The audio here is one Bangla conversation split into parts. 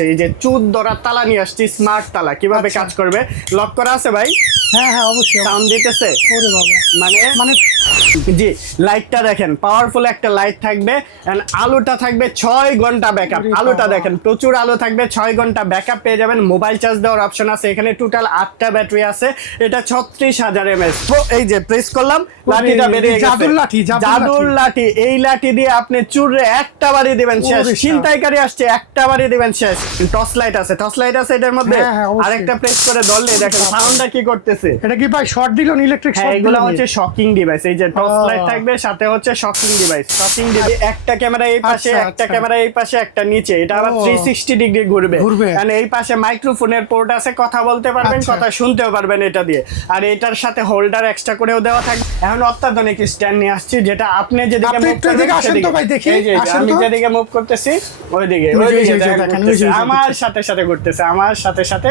এই যে চুদ ধরা তালা নিয়ে আসছি স্মার্ট তালা। কীভাবে আচ্ছা। কাজ করবে? লক করা আছে ভাই? হ্যাঁ হ্যাঁ অবশ্যই সাউন্ড দিতেছে? ওরে বাবা। মানে? মানে জি লাইটটা দেখেন পাওয়ারফুল একটা লাইট থাকবে and আলোটা থাকবে ছয় ঘণ্টা ব্যাকআপ আলোটা দেখেন প্রচুর আলো থাকবে ছয় ঘণ্টা ব্যাকআপ পেয়ে যাবেন। মোবাইল চার্জ দেওয়ার অপশন আছে এখানে টোটাল আটটা ব্যাটারি আছে এটা ছত্রিশ হাজার এমএস এই যে প্রেস করলাম লাঠিটা বেরিয়ে জাদুর লাঠি, জাদুর জাদুর লাঠি। এই লাঠি দিয়ে আপনি চুররে একটা বাড়ি দিবেন শেষ। ছিনতাইকারী আসছে একটা বাড়ি দিবেন শেষ। টর্চ লাইট আছে টর্চ লাইট আছে এটার মধ্যে? হ্যাঁ, হ্যাঁ। আরেকটা প্রেস করে ধরলে দেখেন সাউন্ডটা কি এটা কি ভাই শর্ট দিল ইলেকট্রিক শর্ট এগুলো হচ্ছে শকিং ডিভাইস এই যে টর্চ লাইট থাকবে সাথে হচ্ছে শকিং ডিভাইস শকিং ডিভাইস একটা ক্যামেরা এই পাশে আচ্ছা, একটা আচ্ছা। ক্যামেরা এই পাশে একটা নিচে। এটা আবার 360 ডিগ্রি ঘুরবে। and এই পাশে মাইক্রোফোনের পোর্ট আছে কথা বলতে পারবেন আচ্ছা। কথা শুনতেও পারবেন এটা দিয়ে। আর এটার সাথে হোল্ডার এক্সট্রা করেও দেওয়া থাকবে এখন অত্যাধুনিক স্ট্যান্ড নিয়ে আসছি যেটা আপনি যেদিকে মুভ আসেন আমি যেদিকে মুভ করতেছি ওইদিকে আমার সাথে সাথে ঘুরতেছে আমার সাথে সাথে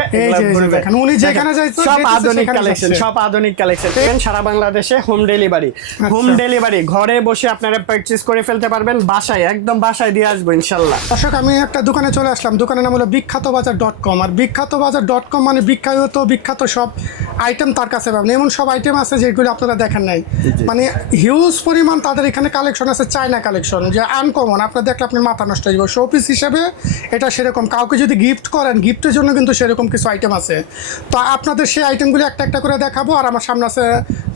সব আধুনিক কালেকশন। সব আধুনিক কালেকশন সারা বাংলাদেশে হোম ডেলিভারি হোম। ডেলিভারি ঘরে বসে আপনারা পারচেজ করে ফেলতে পারবেন বাসায় একদম বাসায় দিয়ে আসব ইনশাল্লাহ। দর্শক আমি একটা দোকানে চলে আসলাম। দোকানের নাম হলো বিখ্যাত বাজার ডট কম আর বিখ্যাত বাজার ডট কম মানে বিখ্যাত বিখ্যাত সব আইটেম তার কাছে পাবেন। এমন সব আইটেম আছে যেগুলো আপনারা দেখেন নাই। মানে হিউজ পরিমাণ তাদের এখানে কালেকশন আছে চায়না কালেকশন যে আনকমন আপনার দেখলে আপনার মাথা নষ্ট হয়ে যাবে। শোপিস হিসেবে এটা সেরকম। কাউকে যদি গিফট করেন গিফটের জন্য কিন্তু সেরকম কিছু আইটেম আছে। তো আপনাদের সেই আইটেমগুলো একটা একটা করে দেখাবো আর আমার সামনে আছে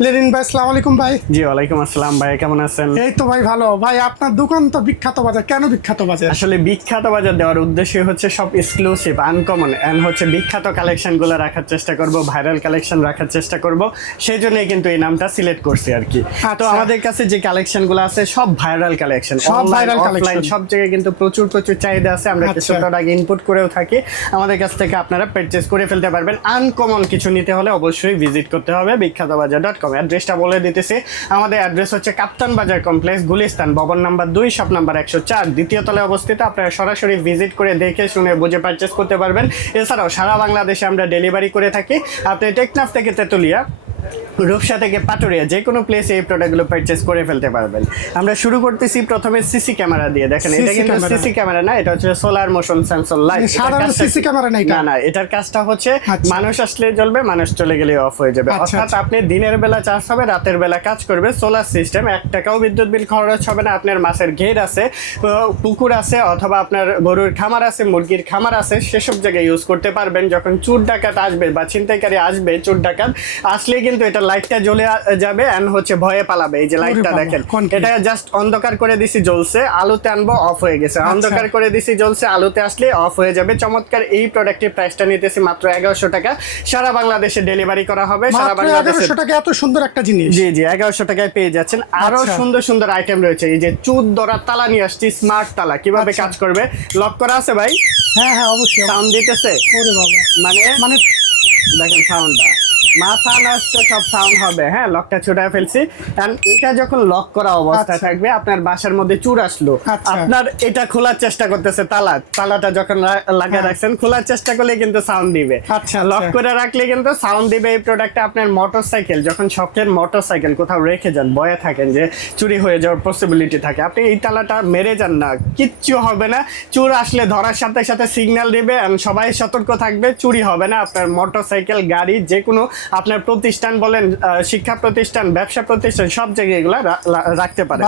লেনিন ভাই আসসালামু আলাইকুম ভাই। জি ওয়ালাইকুম আসসালাম ভাই কেমন আছেন? এই তো ভাই ভালো। ভাই আপনার দোকান তো বিখ্যাত বাজার কেন বিখ্যাত বাজার? আসলে বিখ্যাত বাজার দেওয়ার উদ্দেশ্য হচ্ছে সব এক্সক্লুসিভ আনকমন এন্ড হচ্ছে বিখ্যাত কালেকশনগুলো রাখার চেষ্টা করব ভাইরাল কালেকশন রাখার চেষ্টা করব। সেই জন্যই কিন্তু এই নামটা সিলেক্ট করছি আর কি। তো আচ্ছা। আমাদের কাছে যে কালেকশনগুলো আছে সব ভাইরাল কালেকশন সব viral collection। সব জায়গায় কিন্তু প্রচুর প্রচুর চাহিদা আছে। আমরা কিছু আচ্ছা। প্রোডাক্ট ইনপুট করেও থাকি। আমাদের কাছ থেকে আপনারা পারচেজ করে ফেলতে পারবেন। আনকমন কিছু নিতে হলে অবশ্যই ভিজিট করতে হবে বিখ্যাত বাজার ডট কম অ্যাড্রেসটা বলে দিতেছি। আমাদের অ্যাড্রেস হচ্ছে কাপ্তান বাজার কমপ্লেক্স গুলিস্তান, ভবন নাম্বার দুই শপ নাম্বার একশো চার। দ্বিতীয় তলায় অবস্থিত, আপনারা সরাসরি ভিজিট করে দেখে শুনে বুঝে পারচেস করতে পারবেন। এছাড়াও সারা বাংলাদেশে আমরা ডেলিভারি করে থাকি। আপনি টেকনাফ থেকে তেতুলিয়া রূপসা থেকে পাটুরিয়া যে কোনো প্লেসে এই প্রোডাক্টগুলো পারচেস করে ফেলতে পারবেন। আমরা শুরু করতেছি প্রথমে সিসি ক্যামেরা দিয়ে। দেখেন এটা কিন্তু সিসি ক্যামেরা না। এটা হচ্ছে সোলার মোশন সেন্সর লাইট সাধারণ CC ক্যামেরা না এটা? না না এটার কাজটা হচ্ছে আচ্ছা। মানুষ আসলে জ্বলবে মানুষ চলে গেলে অফ হয়ে যাবে। আচ্ছা, অর্থাৎ আচ্ছা। আপনি দিনের বেলা চার্জ হবে রাতের বেলা কাজ করবে। সোলার সিস্টেম এক টাকাও বিদ্যুৎ বিল খরচ হবে না। আপনার মাছের ঘের আছে পুকুর আছে অথবা আপনার গরুর খামার আছে মুরগির খামার আছে সেসব জায়গায় ইউজ করতে পারবেন। যখন চুর ডাকাত আসবে বা ছিনতাইকারী আসবে চুর ডাকাত আসলে কিন্তু এটা লাইটটা জ্বলে যাবে এন্ড হচ্ছে ভয়ে পালাবে। এই যে লাইটটা দেখেন এটা জাস্ট অন্ধকার করে দিছি জ্বলছে আলোতে আনব অফ হয়ে গেছে। আচ্ছা। অন্ধকার করে দিছি জ্বলছে আলোতে আসলে অফ হয়ে যাবে। চমৎকার এই প্রোডাক্টের প্রাইসটা নিতেছি মাত্র এগারোশো টাকা। সারা বাংলাদেশে ডেলিভারি করা হবে সারা বাংলাদেশে টাকা এত সুন্দর একটা জিনিস। জি জি এগারোশো টাকায় পেয়ে যাচ্ছেন। আরও আচ্ছা। সুন্দর সুন্দর আইটেম রয়েছে। এই যে চুদ ধরা তালা নিয়ে আসছি স্মার্ট তালা। কীভাবে আচ্ছা। কাজ করবে? লক করা আছে ভাই? হ্যাঁ হ্যাঁ অবশ্যই। সাউন্ড দিতেছে? মানে মানে দেখেন সাউন্ডটা মাথা নষ্ট সব সাউন্ড হবে। হ্যাঁ লকটা ছুটায় ফেলছি। কারণ এটা যখন লক করা অবস্থায় আচ্ছা। থাকবে আপনার বাসার মধ্যে চুর আসলো। আচ্ছা। আপনার এটা খোলার চেষ্টা করতেছে তালা। তালাটা যখন লাগিয়ে হ্যাঁ। রাখছেন খোলার চেষ্টা করলে কিন্তু সাউন্ড দিবে। আচ্ছা, লক আচ্ছা। করে রাখলে কিন্তু সাউন্ড দিবে এই প্রোডাক্টটা আপনার মোটর সাইকেল যখন শখের মোটর সাইকেল কোথাও রেখে যান বয়ে থাকেন যে চুরি হয়ে যাওয়ার পসিবিলিটি থাকে। আপনি এই তালাটা মেরে যান না। কিচ্ছু হবে না। চুর আসলে ধরার সাথে সাথে সিগন্যাল দিবে সবাই সতর্ক থাকবে। চুরি হবে না। আপনার মোটর সাইকেল গাড়ি যে কোনো আপনার প্রতিষ্ঠান বলেন আহ, শিক্ষা প্রতিষ্ঠান ব্যবসা প্রতিষ্ঠান সব জায়গায় এগুলা রাখতে পারেন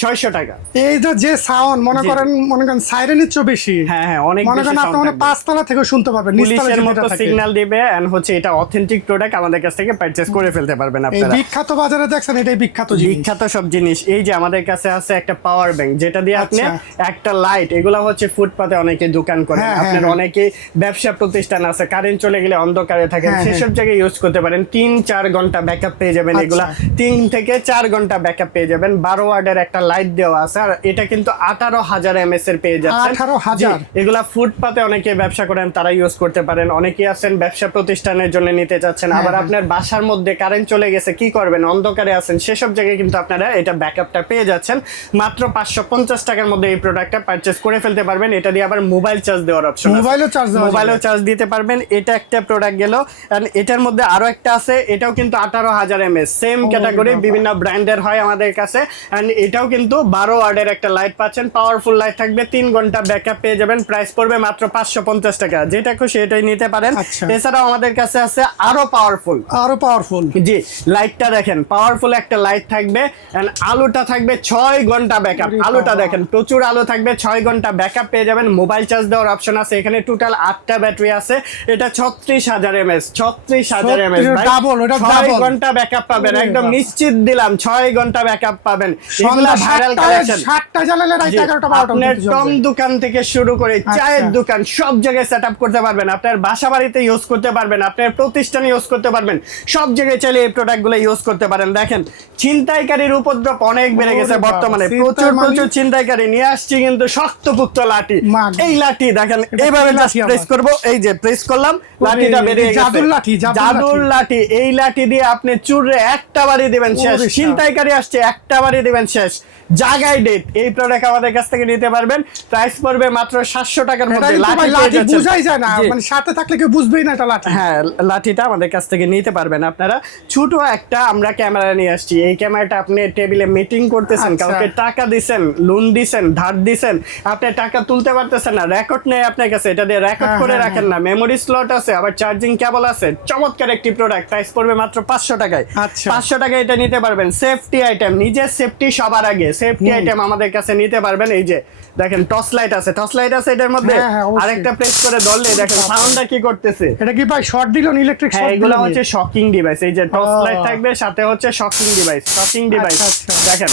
ছয়শো টাকা। এই যে যে সাউন্ড মনে করেন মনে করেন সাইরেনের চেয়ে বেশি। হ্যাঁ হ্যাঁ অনেক মনে করেন আপনি মানে পাঁচতলা থেকে শুনতে নিচতলা পুলিশের মতো সিগন্যাল দিবে এন্ড হচ্ছে এটা অথেন্টিক প্রোডাক্ট আমাদের কাছ থেকে পারচেজ করে ফেলতে পারবেন আপনারা। বিখ্যাত বাজারে দেখছেন এটাই বিখ্যাত জিনিস। বিখ্যাত সব জিনিস। এই যে আমাদের কাছে আছে একটা পাওয়ার ব্যাংক যেটা দিয়ে আপনি আচ্ছা। একটা লাইট এগুলো হচ্ছে ফুটপাতে অনেকে দোকান করে হ্যাঁ, আপনার হ্যাঁ, অনেকে ব্যবসা প্রতিষ্ঠান আছে কারেন্ট চলে গেলে অন্ধকারে থাকেন হ্যাঁ, সেসব জায়গায় ইউজ করতে পারেন। তিন চার ঘণ্টা ব্যাকআপ পেয়ে যাবেন আচ্ছা। এগুলা তিন থেকে চার ঘণ্টা ব্যাকআপ পেয়ে যাবেন। বারো ওয়ার্ডের একটা লাইট দেওয়া আছে আর এটা কিন্তু আঠারো হাজার এমএস এর পেয়ে যাচ্ছেন। 18,000 জি, এগুলা ফুটপাতে অনেকে ব্যবসা করেন তারা ইউজ করতে পারেন। অনেকে আছেন ব্যবসা প্রতিষ্ঠানের জন্য নিতে চাচ্ছেন হ্যাঁ, আবার হ্যাঁ। আপনার বাসার মধ্যে কারেন্ট চলে গেছে কি করবেন? অন্ধকারে আছেন সেসব জায়গায় কিন্তু আপনারা এটা ব্যাকআপটা পেয়ে যাচ্ছেন। মাত্র পাঁচশো পঞ্চাশ টাকার মধ্যে এই প্রোডাক্টটা পারচেস করে ফেলতে পারবেন। এটা দিয়ে আবার মোবাইল চার্জ দেওয়ার অপশন মোবাইলও চার্জ মোবাইলও চার্জ দিতে পারবেন। এটা একটা প্রোডাক্ট গেল। And এটার মধ্যে আরও একটা আছে এটাও কিন্তু আঠারো হাজার এমএস সেম ও ক্যাটাগরি বিভিন্ন ব্র্যান্ডের হয় আমাদের কাছে। এন্ড এটাও কিন্তু বারো ওয়ার্ডের একটা লাইট পাচ্ছেন। পাওয়ারফুল লাইট থাকবে। তিন ঘণ্টা ব্যাকআপ পেয়ে যাবেন। প্রাইস পড়বে মাত্র পাঁচশো পঞ্চাশ টাকা। যেটা খুশি এটাই নিতে পারেন। আচ্ছা। এছাড়াও আমাদের কাছে আছে আরও পাওয়ারফুল আরও পাওয়ারফুল জি লাইটটা দেখেন। পাওয়ারফুল একটা লাইট থাকবে। And আলোটা থাকবে ছয় ঘণ্টা ব্যাকআপ আলোটা দেখেন প্রচুর আলো থাকবে। ছয় ঘণ্টা ব্যাকআপ পেয়ে যাবেন। মোবাইল চার্জ দেওয়ার অপশন আছে। এখানে টোটাল আটটা ব্যাটারি আছে। এটা ছত্রিশ হাজার এমএস ছত্রিশ হাজার এমএস 36 double, ওটা ছয় ঘণ্টা ব্যাকআপ পাবেন। একদম নিশ্চিত দিলাম ছয় ঘণ্টা ব্যাকআপ পাবেন। দোকান থেকে শুরু করে চায়ের আচ্ছা। দোকান সব জায়গায় সেট করতে পারবেন। আপনার বাসা বাড়িতে ইউজ করতে পারবেন। আপনার প্রতিষ্ঠানে ইউজ করতে পারবেন। সব জায়গায় চাইলে এই প্রোডাক্টগুলো ইউজ করতে পারেন। দেখেন ছিনতাইকারীর উপদ্রব অনেক বেড়ে গেছে বর্তমানে। প্রচুর মানে- প্রচুর ছিনতাইকারী নিয়ে আসছি কিন্তু শক্তপুক্ত লাঠি। এই লাঠি দেখেন এইভাবে প্রেস? করব। এই যে প্রেস করলাম লাঠিটা বেরিয়ে গেছে। জাদুর লাঠি, জাদুর লাঠি। এই লাঠি দিয়ে আপনি চুরে একটা বাড়ি দিবেন শেষ। ছিনতাইকারী আসছে একটা বাড়ি দিবেন শেষ। জাগাই ডেট এই প্রোডাক্ট আমাদের কাছ থেকে নিতে পারবেন। প্রাইস পড়বে মাত্র সাতশো টাকার মধ্যে। লাঠি। বুঝাই যায় না। মানে সাথে থাকলে কেউ বুঝবেই না এটা লাঠি। হ্যাঁ লাঠিটা আমাদের কাছ থেকে নিতে পারবেন আপনারা। ছোট একটা আমরা ক্যামেরা নিয়ে আসছি। এই ক্যামেরাটা আপনি টেবিলে মিটিং করতেছেন আচ্ছা। কাউকে টাকা দিছেন লোন দিছেন ধার দিছেন আপনি টাকা তুলতে পারতেছেন না। রেকর্ড নেই আপনার কাছে। এটা দিয়ে রেকর্ড হ্যাঁ, করে হ্যাঁ, রাখেন না। মেমোরি স্লট আছে আবার চার্জিং কেবল আছে। চমৎকার একটি প্রোডাক্ট প্রাইস পড়বে মাত্র পাঁচশো টাকায়। আচ্ছা। পাঁচশো টাকায় এটা নিতে পারবেন। সেফটি আইটেম নিজের সেফটি সবার আগে। সেফটি আইটেম আমাদের কাছে নিতে পারবেন এই যে দেখেন টর্চ লাইট আছে। টর্চ লাইট আছে এটার মধ্যে হ্যাঁ, হ্যাঁ। আরেকটা প্রেস করে ধরলে দেখেন সাউন্ডটা কি করতেছে? এটা কি ভাই শর্ট দিল ইলেকট্রিক শর্ট এগুলো হচ্ছে শকিং ডিভাইস এই যে টর্চ লাইট থাকবে সাথে হচ্ছে শকিং ডিভাইস শকিং ডিভাইস। দেখেন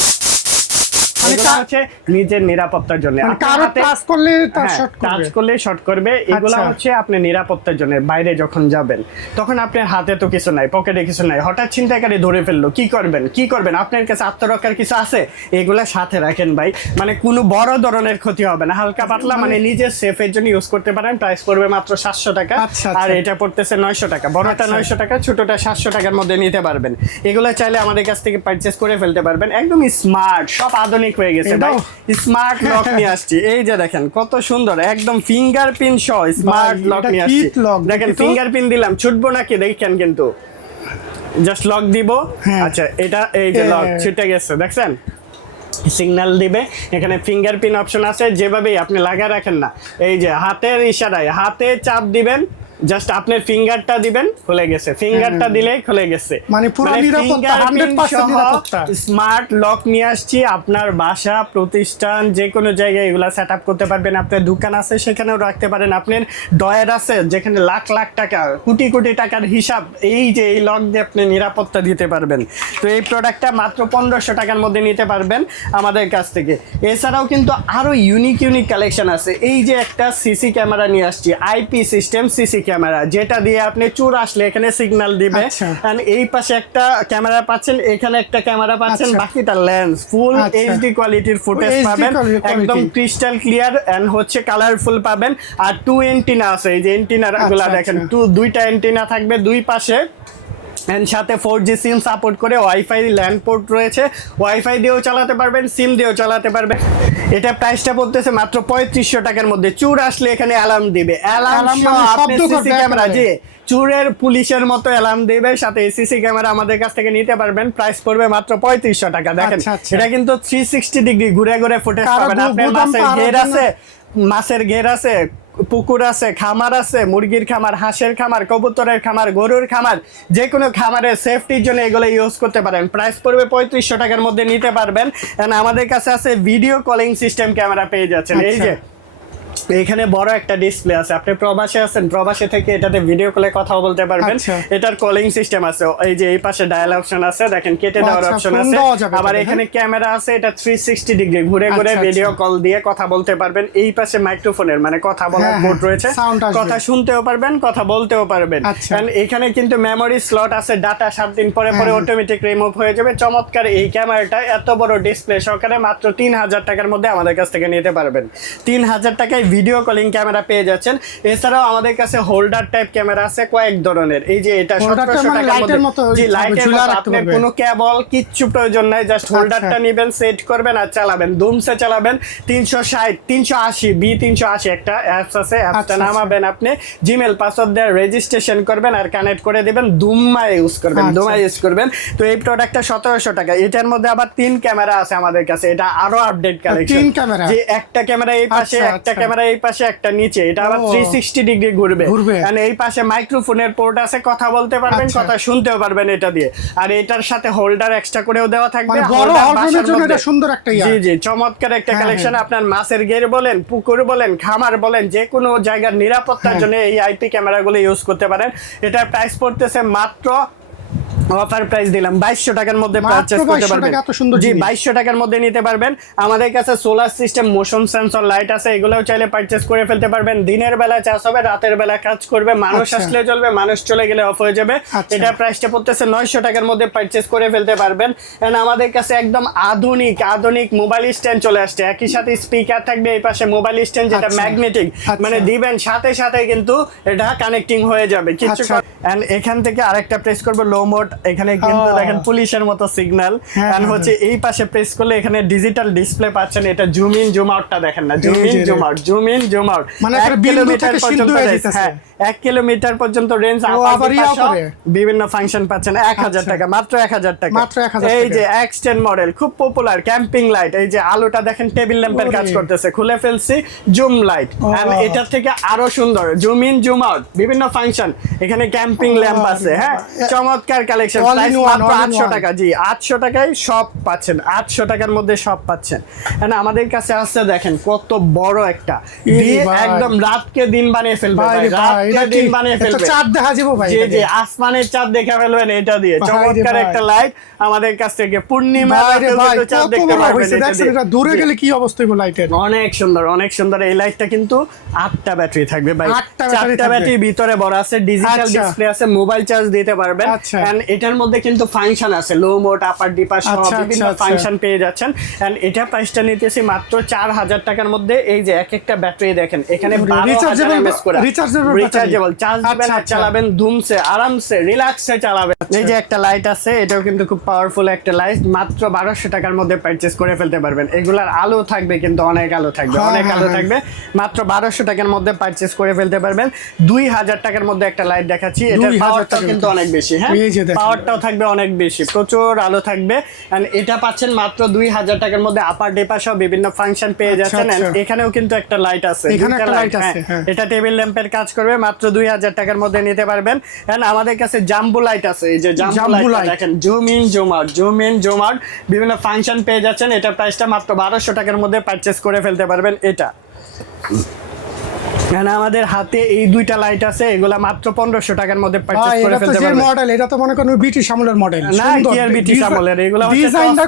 মানে হচ্ছে নিজের নিরাপত্তার জন্য। মানে কারও টাচ করলে হ্যাঁ, শর্ট টাচ করবে করলে শর্ট করবে। এগুলো আচ্ছা। হচ্ছে আপনি নিরাপত্তার জন্য বাইরে যখন যাবেন তখন আপনার হাতে তো কিছু নাই পকেটে কিছু নাই। হঠাৎ চিন্তাকারী ধরে ফেলল কি করবেন? কি করবেন? আপনার কাছে আত্মরক্ষার কিছু আছে? এগুলা সাথে রাখেন ভাই। মানে কোনো বড় ধরনের ক্ষতি হবে না। হালকা পাতলা মানে নিজের সেফের জন্য ইউজ করতে পারেন। প্রাইস পড়বে মাত্র সাতশো টাকা। আচ্ছা, আর আচ্ছা। এটা পড়তেছে নয়শো টাকা। বড়টা। নয়শো টাকা ছোটটা সাতশো টাকার মধ্যে নিতে পারবেন। এগুলো চাইলে আমাদের কাছ থেকে পারচেস করে ফেলতে পারবেন। একদম স্মার্ট সব আধুনিক হয়ে গেছে ভাই। স্মার্ট লক নিয়ে আসছি। এই যে দেখেন কত সুন্দর। একদম ফিঙ্গারপ্রিন্ট সহ স্মার্ট লক নিয়ে আসছি। দেখেন ফিঙ্গারপ্রিন্ট দিলাম। ছুটবো নাকি? দেখেন কিন্তু। জাস্ট লক দিব। হ্যাঁ। আচ্ছা এটা এই যে লক হ্যাঁ। ছুটে গেছে দেখছেন? সিগন্যাল দিবে। এখানে ফিঙ্গারপ্রিন্ট অপশন আছে। যেভাবেই আপনি লাগা রাখেন না। এই যে হাতের ইশারায় হাতে চাপ দিবেন। জাস্ট আপনার ফিঙ্গারটা দিবেন খুলে গেছে। ফিঙ্গারটা দিলেই খুলে গেছে। মানে পুরো নিরাপত্তা, 100% নিরাপত্তা। স্মার্ট লক নিয়ে আসছি। আপনার বাসা প্রতিষ্ঠান যে কোনো জায়গায় এগুলা সেট আপ করতে পারবেন। আপনার দোকান আছে সেখানেও রাখতে পারেন। আপনার ডয়ার আছে যেখানে লাখ লাখ টাকা কোটি কোটি টাকার হিসাব এই যে এই লক দিয়ে আপনি নিরাপত্তা দিতে পারবেন। তো এই প্রোডাক্টটা মাত্র পনেরোশো টাকার মধ্যে নিতে পারবেন আমাদের কাছ থেকে। এছাড়াও কিন্তু আরও ইউনিক ইউনিক কালেকশন আছে। এই যে একটা সিসি ক্যামেরা নিয়ে আসছি। আইপি সিস্টেম সিসি ক্যামেরা যেটা দিয়ে আপনি চোর আসলে এখানে সিগন্যাল দিবে আচ্ছা। এই পাশে একটা ক্যামেরা পাচ্ছেন এখানে একটা ক্যামেরা পাচ্ছেন আচ্ছা। বাকিটা লেন্স ফুল। এইচডি কোয়ালিটির ফুটেজ পাবেন একদম ক্রিস্টাল ক্লিয়ার এন্ড হচ্ছে কালারফুল পাবেন আর টু এন্টিনা আছে এই যে এন্টিনা গুলা আচ্ছা, দেখেন। টু দুইটা এন্টিনা থাকবে দুই পাশে এন্ড সাথে ফোর জি সিম সাপোর্ট করে ওয়াইফাই ল্যান্ড পোর্ট রয়েছে। ওয়াইফাই দিয়েও চালাতে পারবেন সিম দিয়েও চালাতে পারবেন। এটা প্রাইসটা পড়তেছে মাত্র পঁয়ত্রিশশো টাকার মধ্যে। চুর আসলে এখানে অ্যালার্ম দিবে। অ্যালার্ম মানে ক্যামেরা। জি চুরের পুলিশের মতো অ্যালার্ম দিবে সাথে এসিসি ক্যামেরা আমাদের কাছ থেকে নিতে পারবেন। প্রাইস পড়বে মাত্র পঁয়ত্রিশশো টাকা। দেখেন আচ্ছা, আচ্ছা। এটা কিন্তু থ্রি সিক্সটি ডিগ্রি ঘুরে ঘুরে কারও পাবেন। আপনার পাহারার ঘের আছে মাছের ঘের আছে। পুকুর আছে খামার আছে মুরগির খামার হাঁসের খামার কবুতরের খামার গরুর খামার যে কোনো খামারের সেফটির জন্য এগুলো ইউজ করতে পারেন। প্রাইস পড়বে পঁয়ত্রিশশো টাকার মধ্যে নিতে পারবেন। আমাদের কাছে আছে ভিডিও কলিং সিস্টেম ক্যামেরা পেয়ে যাচ্ছেন। এই আচ্ছা। যে এখানে বড় একটা ডিসপ্লে আছে। আপনি প্রবাসে আছেন প্রবাসে থেকে এটাতে ভিডিও কলে কথা বলতে পারবেন। আচ্ছা। এটার কলিং সিস্টেম আছে। এই যে এই পাশে ডায়াল অপশন আছে দেখেন কেটে দেওয়ার আচ্ছা, অপশন আছে। আবার এখানে ক্যামেরা আছে এটা থ্রি সিক্সটি ডিগ্রি ঘুরে ঘুরে আচ্ছা, ভিডিও আচ্ছা। কল দিয়ে কথা বলতে পারবেন। এই পাশে মাইক্রোফোনের মানে কথা বলার হ্যাঁ, পোর্ট হ্যাঁ, রয়েছে। কথা শুনতেও পারবেন কথা বলতেও পারবেন। আচ্ছা। এখানে কিন্তু মেমোরি স্লট আছে ডাটা সাত দিন পরে পরে হ্যাঁ। অটোমেটিক রিমুভ হয়ে যাবে। চমৎকার এই ক্যামেরাটা এত বড় ডিসপ্লে সহকারে মাত্র তিন হাজার টাকার মধ্যে আমাদের কাছ থেকে নিতে পারবেন। তিন হাজার টাকা ভাই ভিডিও কলিং ক্যামেরা পেয়ে যাচ্ছেন। এছাড়াও আমাদের কাছে হোল্ডার টাইপ ক্যামেরা আছে কয়েক ধরনের। এই যে এটা Holder টা 1700 মানে লাইটের মতো। কোনো কেবল কিচ্ছু প্রয়োজন নাই জাস্ট হোল্ডারটা আচ্ছা। নেবেন সেট করবেন আর চালাবেন। দুমসে চালাবেন তিনশো ষাট তিনশো আশি বি তিনশো আশি একটা অ্যাপস আছে। অ্যাপসটা আচ্ছা, নামাবেন আপনি। জিমেল পাসওয়ার্ড দিয়ে রেজিস্ট্রেশন করবেন আর কানেক্ট করে দিবেন। দুম্মা ইউজ করবেন আচ্ছা। দুমা ইউজ করবেন। তো এই প্রোডাক্টটা সতেরোশো টাকা। এটার মধ্যে আবার তিন ক্যামেরা আছে আমাদের কাছে। এটা আরও আপডেট কালেকশন? যে একটা ক্যামেরা এই পাশে আচ্ছা, একটা আচ্ছা। ক্যামেরা এই পাশে একটা নিচে এটা আবার ও। থ্রি সিক্সটি ডিগ্রি ঘুরবে। And এই পাশে মাইক্রোফোনের পোর্ট আছে কথা বলতে পারবেন আচ্ছা। কথা শুনতেও পারবেন এটা দিয়ে আর এটার সাথে হোল্ডার এক্সট্রা করেও দেওয়া থাকবে মানে বড় holder হল রুমের জন্য এটা সুন্দর একটা ইয়া জি জি চমৎকার একটা হ্যাঁ, কালেকশন হ্যাঁ। আপনার মাছের গের বলেন পুকুর বলেন খামার বলেন যে কোনো জায়গার নিরাপত্তার হ্যাঁ। জন্য এই আইপি ক্যামেরাগুলো ইউজ করতে পারেন এটার প্রাইস পড়তেছে মাত্র অফার প্রাইস দিলাম বাইশশো টাকার মধ্যে পারচেস করতে 2200 পারবেন টাকা এত সুন্দর জি। বাইশশো টাকার মধ্যে নিতে পারবেন আমাদের কাছে solar system motion sensor light আছে এগুলোও চাইলে পারচেস করে ফেলতে পারবেন দিনের বেলা চার্জ হবে রাতের বেলা কাজ করবে মানুষ আচ্ছা। আসলে চলবে মানুষ চলে গেলে অফ হয়ে যাবে আচ্ছা। এটা প্রাইসটা পড়তেছে নয়শো টাকার মধ্যে পারচেস করে ফেলতে পারবেন And আমাদের কাছে একদম আধুনিক আধুনিক মোবাইল স্ট্যান্ড চলে আসছে একই সাথে স্পিকার থাকবে এই পাশে মোবাইল স্ট্যান্ড যেটা। ম্যাগনেটিক আচ্ছা। মানে দিবেন সাথে সাথে কিন্তু এটা কানেক্টিং হয়ে যাবে কিছু। এন্ড এখান থেকে আরেকটা প্রেস করব লো মোড এখানে কিন্তু দেখেন পুলিশের মতো সিগন্যাল হ্যাঁ, এন্ড হ্যাঁ, হচ্ছে এই পাশে প্রেস করলে এখানে ডিজিটাল ডিসপ্লে পাচ্ছেন এটা জুম ইন জুম আউটটা দেখেন না। Zoom in. Zoom out zoom in zoom out মানে থেকে সিন্ধু হয়ে। হ্যাঁ এক কিলোমিটার পর্যন্ত রেঞ্জ। বিভিন্ন ফাংশন পাচ্ছেন এক হাজার আচ্ছা। টাকা মাত্র এক হাজার টাকা। মাত্র 1000 এই যে এক্সটেন মডেল খুব পপুলার ক্যাম্পিং লাইট এই যে আলোটা দেখেন টেবিল ল্যাম্পের কাজ করতেছে খুলে ফেলছি জুম লাইট। এটার থেকে আরও সুন্দর জুম ইন জুম আউট বিভিন্ন ফাংশন এখানে ক্যাম্পিং ল্যাম্প আছে হ্যাঁ? চমৎকার কালেকশন In প্রাইস মাত্র। টাকা। জি আটশো টাকায় সব পাচ্ছেন। আটশো টাকার মধ্যে সব পাচ্ছেন। And আমাদের কাছে আসছে দেখেন কত বড় একটা। একদম রাতকে দিন বানিয়ে ফেলবে ভাই রাতকে দিন বানিয়ে ফেলবে। চাঁদ দেখা যাব ভাই জি জি আসমানের চাঁদ দেখে ফেলবেন এটা দিয়ে। চমৎকার একটা লাইট আমাদের কাছ থেকে। পূর্ণিমা চাঁদ দেখতে পারবেন এটা দূরে গেলে কি অবস্থা লাইটের অনেক সুন্দর অনেক সুন্দর। এই লাইটটা কিন্তু আটটা ব্যাটারি থাকবে ভাই। আটটা চারটা ব্যাটারি ভিতরে বড় আছে ডিজিটাল আচ্ছা। ডিসপ্লে আছে মোবাইল চার্জ দিতে পারবেন। আচ্ছা। এন্ড এটার মধ্যে কিন্তু ফাংশন আছে। লো মোড আপার ডিপার আচ্ছা, বিভিন্ন আচ্ছা, আচ্ছা। ফাংশন পেয়ে যাচ্ছেন। এন্ড এটা প্রাইসটা নিতেছি মাত্র চার হাজার টাকার মধ্যে। এই যে এক একটা ব্যাটারি দেখেন এখানে rechargeable battery। রিচার্জেবল চার্জ দিবেন আচ্ছা, আর আচ্ছা। চালাবেন ধুমসে আরামসে রিল্যাক্সে চালাবেন। এই যে একটা লাইট আছে এটাও কিন্তু খুব পাওয়ারফুল একটা লাইট মাত্র বারোশো টাকার মধ্যে পারচেস করে ফেলতে পারবেন। এগুলার আলো থাকবে কিন্তু অনেক আলো থাকবে হ্যাঁ, অনেক হ্যাঁ, আলো হ্যাঁ। থাকবে। মাত্র বারোশো টাকার মধ্যে পারচেস করে ফেলতে পারবেন। দুই হাজার টাকার মধ্যে একটা লাইট দেখাচ্ছি। এটার 2000 পাওয়ারটাও কিন্তু অনেক বেশি হ্যাঁ। পাওয়ারটাও থাকবে অনেক বেশি। প্রচুর আলো থাকবে। And এটা পাচ্ছেন মাত্র দুই হাজার টাকার মধ্যে আপার ডেপা সহ বিভিন্ন ফাংশন পেয়ে আচ্ছা, যাচ্ছেন। আচ্ছা। এখানেও কিন্তু একটা লাইট আছে আছে, হ্যাঁ। এটা টেবিল ল্যাম্পের কাজ করবে মাত্র দুই হাজার টাকার মধ্যে নিতে পারবেন। এন্ড আমাদের কাছে জাম্বু লাইট আছে এই যে জাম্বু লাইট। দেখেন zoom in zoom out zoom in zoom out বিভিন্ন ফাংশন পেয়ে যাচ্ছেন এটা প্রাইসটা মাত্র বারোশো টাকার মধ্যে পারচেস করে ফেলতে পারবেন এটা। এখানে আমাদের হাতে এই দুইটা লাইট আছে এগুলা মাত্র পনেরোশো টাকার মধ্যে করে ফেলতে মডেল এটা তো মনে করেন ব্রিটিশ আমলের মডেল না কি আর বিটি আমলের? এগুলো ডিজাইনটা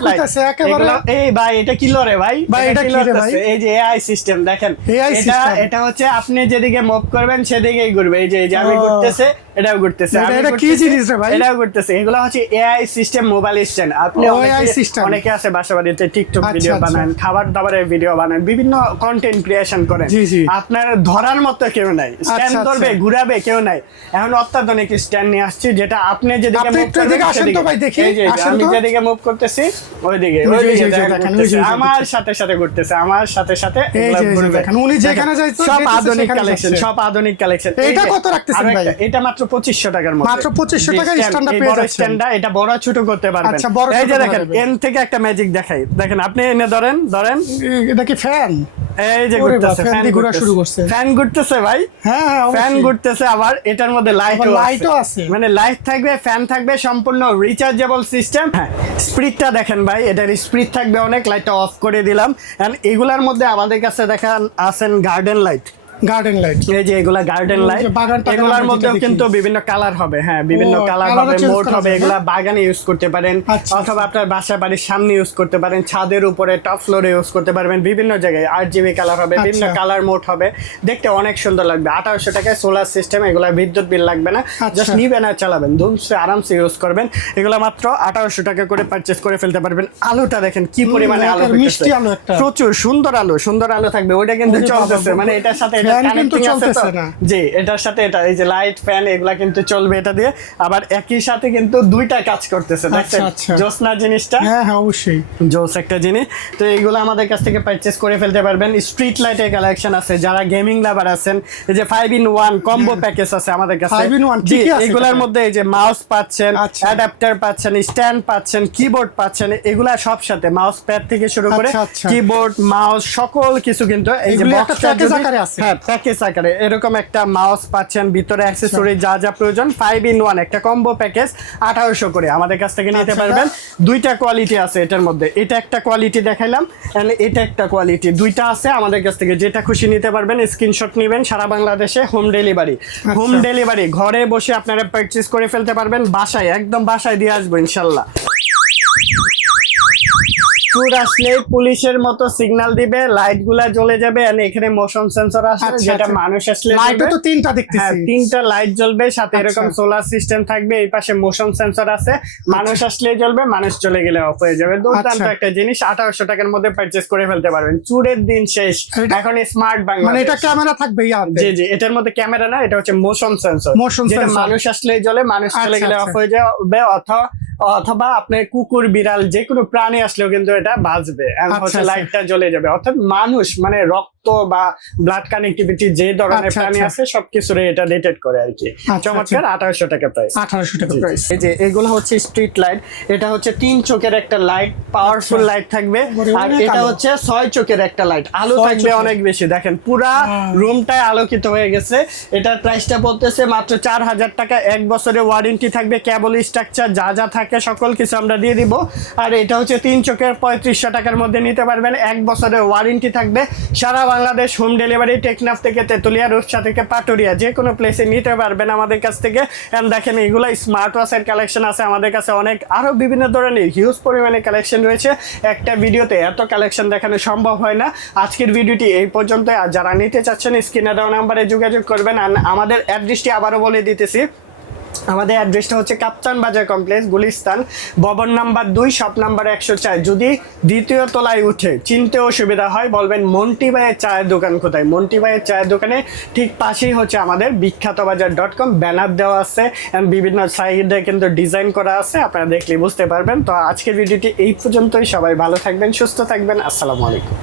একেবারে এই ভাই এটা কি লরে ভাই? ভাই, এটা কি রে ভাই? এই যে এআই সিস্টেম দেখেন। এটা এটা হচ্ছে আপনি যেদিকে মুভ করবেন সেদিকেই ঘুরবে। এই যে এই যে আমি ঘুরতেছে এটাও ঘুরতেছে। এটা- কি জিনিস রে ভাই? এটাও ঘুরতেছে। এগুলো হচ্ছে এআই সিস্টেম মোবাইল স্ট্যান্ড আপনি অনেকে- AI অনেকে আছে বাসা বাড়িতে টিকটক আচ্ছা, ভিডিও আচ্ছা। বানান খাবার দাবারের ভিডিও বানান বিভিন্ন কন্টেন্ট ক্রিয়েশন করেন। জি, জি। ধরার মতো কেউ নাই। স্ট্যান্ড আচ্ছা, ধরবে আচ্ছা। ঘুরাবে কেউ নাই। এখন অত্যাধুনিক স্ট্যান্ড নিয়ে আসছি যেটা আপনি যেদিকে মুভ আমি যেদিকে মুভ করতেছি ওইদিকে আমার সাথে সাথে ঘুরতেছে আমার সাথে সাথে উনি যেখানে সব আধুনিক কালেকশন সব আধুনিক কালেকশন এইটা কত রাখতেছেন ভাই? এটা মাত্র পঁচিশশো টাকার মধ্যে। মাত্র 2500 জি, টাকায় stand, stand up এই পেয়ে যাচ্ছেন। স্ট্যান্ডটা এটা বড় ছোট করতে পারবেন। আচ্ছা, বড় এই যে দেখেন এন থেকে একটা ম্যাজিক দেখাই। দেখেন আপনি এনে ধরেন ধরেন। এটা কি ফ্যান এই যে ঘুরতেছে ফ্যান ঘোরা শুরু করছে। ফ্যান ঘুরতেছে ভাই? হ্যাঁ হ্যাঁ ফ্যান ঘুরতেছে আবার এটার মধ্যে লাইটও আবার আছে। আছে। মানে লাইট থাকবে ফ্যান থাকবে সম্পূর্ণ রিচার্জেবল সিস্টেম হ্যাঁ স্পিডটা দেখেন ভাই এটার স্পিড থাকবে অনেক লাইটটা অফ করে দিলাম। এন্ড এগুলার মধ্যে আমাদের কাছে দেখেন আছেন গার্ডেন লাইট গার্ডেন লাইট এই যে এগুলা গার্ডেন লাইট এগুলার মধ্যেও কিন্তু বিভিন্ন কালার হবে হ্যাঁ বিভিন্ন কালার হবে মোট হবে এগুলা বাগানে ইউজ করতে পারেন আচ্ছা, অথবা আপনার বাসা বাড়ির সামনে ইউজ করতে পারেন ছাদের উপরে টপ ফ্লোরে ইউজ করতে পারবেন বিভিন্ন জায়গায় আট জিবি কালার হবে বিভিন্ন আচ্ছা। কালার মোট হবে দেখতে অনেক সুন্দর লাগবে আঠারোশো টাকায় সোলার সিস্টেম এগুলা বিদ্যুৎ বিল লাগবে না। জাস্ট নিবেন আর চালাবেন ধুমসে আরামসে ইউজ করবেন এগুলা মাত্র আঠারোশো টাকা করে পারচেস করে ফেলতে পারবেন আলুটা দেখেন কি পরিমাণে আলো। প্রচুর সুন্দর আলো সুন্দর আলো থাকবে ওইটা কিন্তু চলতেছে মানে এটার সাথে এটা কিন্তু। চলতেছে না। জি এটার সাথে এটা এই যে লাইট ফ্যান এগুলা কিন্তু চলবে এটা দিয়ে আবার একই সাথে কিন্তু দুইটা কাজ করতেছে দেখছেন আচ্ছা। জোসনা জিনিসটা হ্যাঁ হ্যাঁ অবশ্যই জোস একটা জিনিস তো এইগুলো আমাদের কাছ থেকে করে ফেলতে পারবেন স্ট্রিট লাইটের কালেকশন আছে যারা গেমিং লাভার আছেন এই যে ইন কম্বো প্যাকেজ আছে আমাদের কাছে 5 in 1 জি, ঠিকই আছে এগুলোর মধ্যে এই যে মাউস পাচ্ছেন আচ্ছা। অ্যাডাপ্টার পাচ্ছেন স্ট্যান্ড পাচ্ছেন কিবোর্ড পাচ্ছেন এগুলা সব সাথে মাউস প্যাড থেকে শুরু করে আচ্ছা, আচ্ছা। কিবোর্ড মাউস সকল কিছু কিন্তু এই যে package যদি- আকারে আছে। হ্যাঁ প্যাকেজ আকারে এরকম একটা মাউস পাচ্ছেন ভিতরে অ্যাক্সেসরি যা যা প্রয়োজন ফাইভ ইন ওয়ান একটা কম্বো প্যাকেজ আঠারোশো করে। আমাদের কাছ থেকে নিতে আচ্ছা। পারবেন। দুইটা কোয়ালিটি আছে এটার মধ্যে। এটা একটা কোয়ালিটি দেখাইলাম এটা একটা কোয়ালিটি দুইটা আছে আমাদের কাছ থেকে। যেটা খুশি নিতে পারবেন স্ক্রিনশট নেবেন সারা বাংলাদেশে হোম ডেলিভারি হোম ডেলিভারি ঘরে বসে আপনারা পারচেজ করে ফেলতে পারবেন বাসায় একদম বাসায় দিয়ে আসব ইনশাল্লাহ। চোর আসলে পুলিশের মতো সিগন্যাল দিবে লাইটগুলা জ্বলে যাবে এখানে মোশন সেন্সর আছে আচ্ছা, যেটা আচ্ছা। মানুষ আসলে। তো তিনটা হ্যাঁ দেখতেছি তিনটা লাইট জ্বলবে সাথে এরকম আচ্ছা। সোলার সিস্টেম থাকবে এই পাশে মোশন সেন্সর আছে মানুষ আসলে জ্বলবে মানুষ চলে গেলে অফ হয়ে যাবে দুর্দান্ত। একটা জিনিস আঠারোশো টাকার মধ্যে পারচেস করে ফেলতে পারবেন চুরের দিন শেষ এখন স্মার্ট বাংলা মানে এটা ক্যামেরা থাকবে জি জি এটার মধ্যে ক্যামেরা না এটা হচ্ছে মোশন সেন্সর যেটা sensor। মানুষ আসলে জ্বলে মানুষ চলে গেলে অফ। হয়ে যাবে অথবা অথবা আপনার কুকুর বিড়াল যে কোনো প্রাণী আসলেও কিন্তু এটা বাঁচবে আচ্ছা, হচ্ছে আচ্ছা। লাইটটা জ্বলে যাবে। অর্থাৎ মানুষ মানে রক্ত বা ব্লাড কানেক্টিভিটি যে ধরনের আচ্ছা, প্রাণী। আছে সবকিছুরে এটা ডিটেক্ট করে আর কি। চমৎকার আঠারোশো টাকা প্রাইস আঠারোশো টাকা প্রাইস এই যে এগুলো হচ্ছে স্ট্রিট লাইট এটা হচ্ছে তিন চোখের একটা লাইট পাওয়ারফুল। লাইট থাকবে। আর এটা হচ্ছে ছয় চোখের একটা লাইট আলো থাকবে অনেক বেশি। দেখেন পুরা হ্যাঁ। রুমটায় আলোকিত হয়ে গেছে। এটার প্রাইসটা বলতেছে মাত্র চার হাজার টাকা। এক বছরের ওয়ারেন্টি থাকবে। কেবল স্ট্রাকচার যা যা থাকে, সকল কিছু আমরা দিয়ে দিব। আর এটা হচ্ছে তিন চোখের পঁয়ত্রিশশো টাকার মধ্যে নিতে পারবেন। এক বছরের ওয়ারেন্টি থাকবে। সারা বাংলাদেশ হোম ডেলিভারি টেকনাফ থেকে তেতুলিয়া, রূপসা থেকে পাটুরিয়া, যে কোনো প্লেসে নিতে পারবেন আমাদের কাছ থেকে। And দেখেন, এগুলো স্মার্ট ওয়াচের কালেকশন আছে। আমাদের কাছে অনেক, আরও বিভিন্ন ধরনের হিউজ পরিমাণে কালেকশন রয়েছে। একটা ভিডিওতে এত কালেকশন দেখানো সম্ভব হয় না। আজকের ভিডিওটি এই পর্যন্ত আর যারা নিতে চাচ্ছেন স্ক্রিনে দেওয়া নাম্বারে যোগাযোগ করবেন। আর আমাদের অ্যাড্রেসটি আবারও বলে দিতেছি। আমাদের অ্যাড্রেসটা হচ্ছে কাপ্তান বাজার কমপ্লেক্স, গুলিস্তান, ভবন নাম্বার দুই, শপ নাম্বার একশো চার। যদি দ্বিতীয় তলায় উঠে চিনতে অসুবিধা হয়, বলবেন মন্টি ভাইয়ের চায়ের দোকান কোথায়? মন্টি ভাইয়ের চায়ের দোকানে ঠিক পাশেই হচ্ছে আমাদের বিখ্যাত বাজার ডট কম, ব্যানার দেওয়া আছে বিভিন্ন সাইডে কিন্তু ডিজাইন করা আছে, আপনারা দেখলে বুঝতে পারবেন। তো আজকের ভিডিওটি এই পর্যন্তই, সবাই ভালো থাকবেন, সুস্থ থাকবেন, আসসালামু আলাইকুম।